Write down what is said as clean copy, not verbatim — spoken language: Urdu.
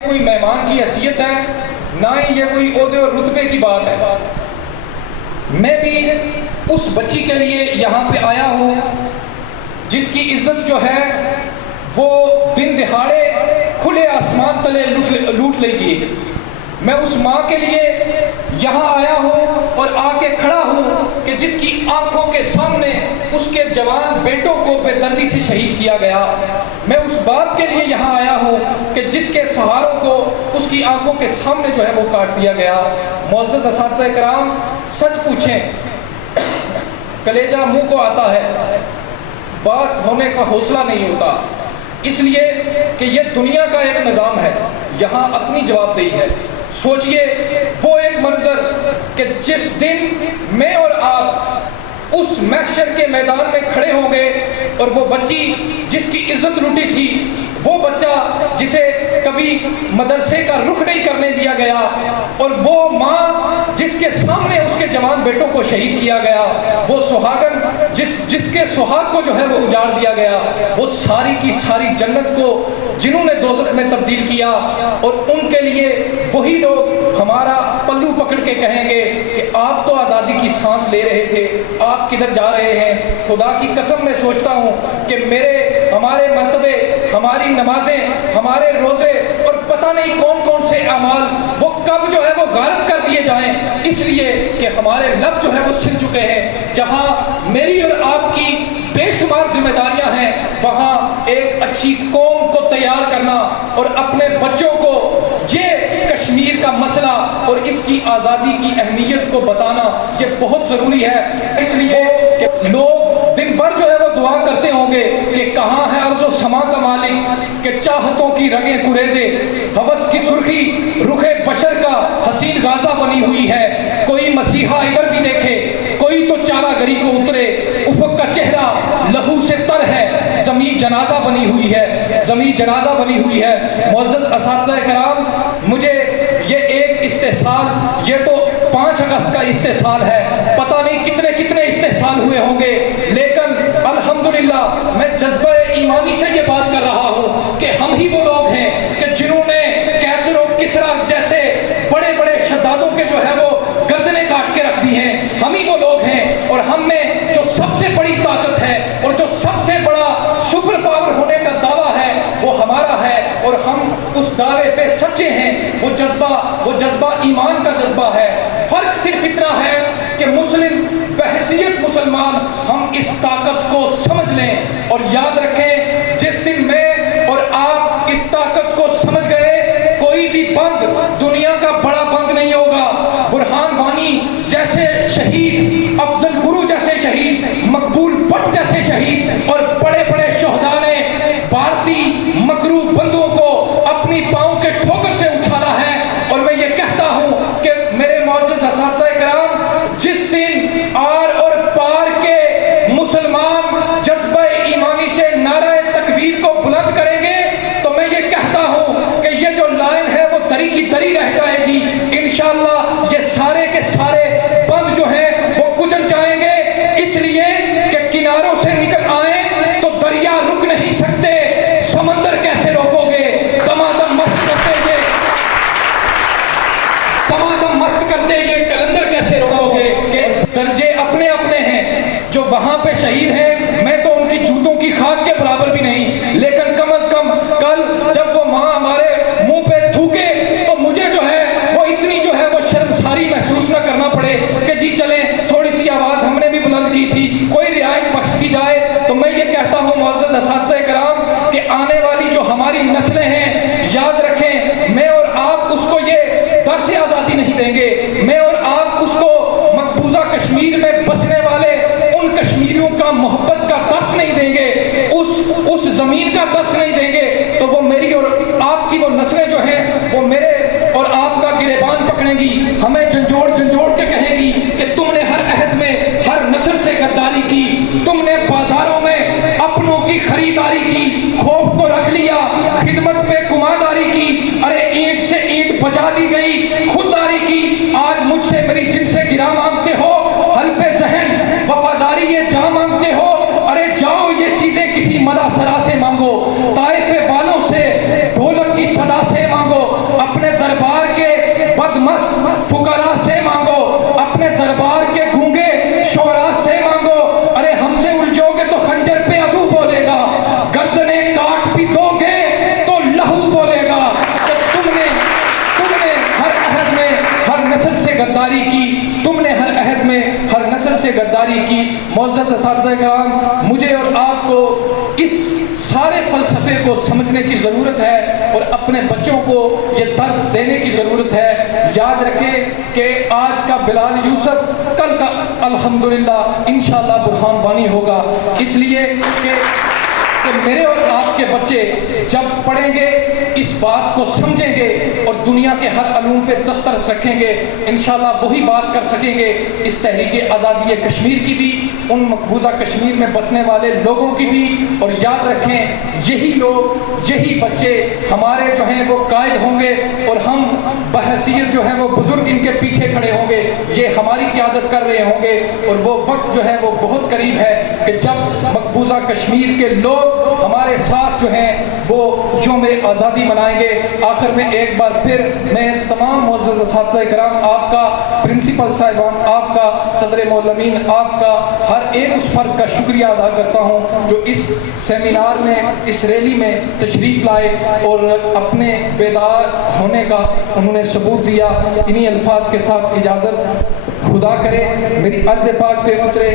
کوئی مہمان کی حیثیت ہے، نہ ہی یہ کوئی عہدے اور رتبے کی بات ہے۔ میں بھی اس بچی کے لیے یہاں پہ آیا ہوں جس کی عزت جو ہے وہ دن دہاڑے کھلے آسمان تلے لوٹ لے گی۔ میں اس ماں کے لیے یہاں آیا ہوں اور آ کے کھڑا ہوں کہ جس کی آنکھوں کے سامنے اس کے جوان بیٹوں کو بے دردی سے شہید کیا گیا۔ میں اس باپ کے لیے یہاں آیا ہوں کہ جس کے سہاروں کو اس کی آنکھوں کے سامنے جو ہے وہ کاٹ دیا گیا۔ معزز اساتذہ کرام، سچ پوچھیں کلیجہ منہ کو آتا ہے، بات ہونے کا حوصلہ نہیں ہوتا، اس لیے کہ یہ دنیا کا ایک نظام ہے، یہاں اپنی جواب دہی ہے۔ سوچئے وہ ایک منظر کہ جس دن میں اور آپ اس محشر کے میدان میں کھڑے ہوں گے اور وہ بچی جس کی عزت لوٹی تھی، وہ بچہ جسے کبھی مدرسے کا رخ نہیں کرنے دیا گیا، اور وہ ماں جس کے سامنے اس کے جوان بیٹوں کو شہید کیا گیا، وہ سہاگن جس کے سہاگ کو جو ہے وہ اجاڑ دیا گیا، وہ ساری کی ساری جنت کو جنہوں نے دوزخ میں تبدیل کیا، اور ان کے لیے وہی لوگ ہمارا پلو پکڑ کے کہیں گے کہ آپ تو آزادی کی سانس لے رہے تھے، آپ کدھر جا رہے ہیں؟ خدا کی قسم میں سوچتا ہوں کہ ہمارے مرتبے، ہماری نمازیں، ہمارے روزے اور پتہ نہیں کون کون سے اعمال وہ کب جو ہے وہ غارت کر دیے جائیں، اس لیے کہ ہمارے لب جو ہے وہ سل چکے ہیں۔ جہاں میری اور آپ کی بے شمار ذمہ داریاں ہیں، وہاں ایک اچھی قوم کو تیار کرنا اور اپنے بچوں کو یہ کشمیر کا مسئلہ اور اس کی آزادی کی اہمیت کو بتانا یہ بہت ضروری ہے۔ اس لیے کہ لوگ دن بھر جو ہے وہ دعا کرتے ہوں گے کہ کہاں ہے ارض و سما کا مالک، کہ چاہتوں کی رگیں کریدے، ہوس کی سرخی رخ بشر کا حسین غازہ بنی ہوئی ہے۔ کوئی مسیحا ادھر بھی دیکھے، کوئی تو چارہ گری کو اترے، افق کا چہرہ لہو سے تر ہے، زمین جنازہ بنی ہوئی ہے، زمین جنازہ بنی ہوئی ہے۔ معزز اساتذہ کرام، مجھے یہ ایک استحصال، یہ تو 5 اگست کا استحصال ہے، پتہ نہیں کتنے کتنے استحصال ہوئے ہوں گے، لیکن الحمدللہ میں جذبہ ایمانی سے یہ بات کر رہا ہوں کہ ہم ہی وہ لوگ ہیں کہ جنہوں نے کیسر و کسریٰ جیسے بڑے بڑے شدادوں کے جو ہے وہ گردنیں کاٹ کے رکھ دی ہیں۔ ہم ہی وہ لوگ ہیں، اور ہم میں جو سب سے بڑی طاقت ہے اور جو سب سے بڑا سپر پاور ہونے کا دعویٰ ہے وہ ہمارا ہے، اور ہم اس دعوے پہ سچے ہیں۔ وہ جذبہ ایمان کا جذبہ ہے۔ فرق صرف اتنا ہے کہ مسلم بحیثیت مسلمان ہم اس طاقت کو سمجھ لیں، اور یاد رکھیں جس دن میں اور آپ اس طاقت کو سمجھ گئے، کوئی بھی بند دنیا کا بڑا بند نہیں ہوگا۔ برہان وانی جیسے شہید، افضل گرو جیسے شہید، مقبول بٹ جیسے شہید، اور بڑے بڑے شہداء نے بھارتی مکروہ بندوں کو اپنی پاؤں کے ٹھوکر سے اچھالا ہے۔ اور میں یہ کہتا ہوں کہ میرے معزز اساتذہ کرام، جس دن آر اور پار کے مسلمان جذبہ ایمانی سے نعرہ تکبیر کو بلند کریں گے، تو میں یہ کہتا ہوں کہ یہ جو لائن ہے وہ دری کی دری رہ جائے گی۔ انشاءاللہ یہ سارے کے سارے بند جو ہیں وہ کچل جائیں گے، اس لیے کہ کناروں سے نکل آئیں تو دریا رک نہیں سکتے، سمندر کیسے روکو گے؟ دمادم مست کرتے یہ کلندر کیسے روکو گے؟ کہ درجے اپنے اپنے ہیں، جو وہاں پہ شہید ہیں میں تو ان کی جوتوں کی خاک کے برابر بھی نہیں، لیکن کم از کم کل جب وہ ماں ہمارے منہ پہ تھوکے تو مجھے جو ہے وہ اتنی جو ہے وہ شرمساری محسوس نہ کرنا پڑے کہ جی چلیں تھوڑی سی آواز ہم نے بھی بلند کی تھی، کوئی رعایت بخش دی جائے۔ تو میں یہ کہتا ہوں معزز اساتذہ کرام کہ آنے والی جو ہماری نسلیں ہیں، یاد رکھیں میں اور آپ اس کو یہ درس آزادی نہیں دیں گے، میں اور آپ اس کو مقبوضہ کشمیر میں بسنے والے ان کشمیریوں کا محبت کا درس نہیں دیں گے، اس زمین کا درس نہیں دیں گے، تو وہ میری اور آپ کی وہ نسلیں جو ہیں وہ میرے اور آپ کا گریبان پکڑیں گی، ہمیں جھنجھوڑ کے کہیں گی کہ تم نے ہر عہد میں ہر نسل سے غداری کی، تم نے بازاروں میں اپنوں کی خریداری کی، خوف کو رکھ لیا، خدمت پہ کماداری کی، ارے اینٹ سے اینٹ بجا دی گئی، خودداری کی، آج مجھ سے میری جن سے گرا مانگتے ہو، حلف ذہن وفاداری یہ جاں مانگتے ہو، ارے جاؤ یہ چیزیں کسی مدہ سرا سے مانگو، طائف بالوں سے ڈھولک کی صدا سے مانگو، سے غداری کی۔ معزز اساتذہ کرام، مجھے اور آپ کو اس سارے فلسفے کو سمجھنے کی ضرورت ہے اور اپنے بچوں کو یہ درس دینے کی ضرورت ہے۔ یاد رکھیں کہ آج کا بلال یوسف کل کا الحمدللہ انشاءاللہ برہان وانی ہوگا، اس لیے کہ میرے اور آپ کے بچے جب پڑھیں گے اس بات کو سمجھیں گے اور دنیا کے ہر علوم پہ دسترس رکھیں گے، انشاءاللہ وہی بات کر سکیں گے اس تحریک آزادی کشمیر کی بھی، ان مقبوضہ کشمیر میں بسنے والے لوگوں کی بھی۔ اور یاد رکھیں یہی لوگ، یہی بچے ہمارے جو ہیں وہ قائد ہوں گے اور ہم بحیثیت جو ہیں وہ بزرگ ان کے پیچھے کھڑے ہوں گے، یہ ہماری قیادت کر رہے ہوں گے۔ اور وہ وقت جو ہے وہ بہت قریب ہے کہ جب مقبوضہ کشمیر کے لوگ ہمارے ساتھ جو ہیں وہ یوم آزادی منائیں گے۔ آخر میں ایک بار پھر میں تمام معزز اساتذہ کرام، آپ کا، پرنسپل صاحبان آپ کا، صدر معلمین آپ کا، ہر ایک اس فرد کا شکریہ ادا کرتا ہوں جو اس سیمینار میں، اس ریلی میں تشریف لائے اور اپنے بیدار ہونے کا انہوں نے ثبوت دیا۔ انہی الفاظ کے ساتھ اجازت، خدا کرے میری عرض پاک پہ اترے۔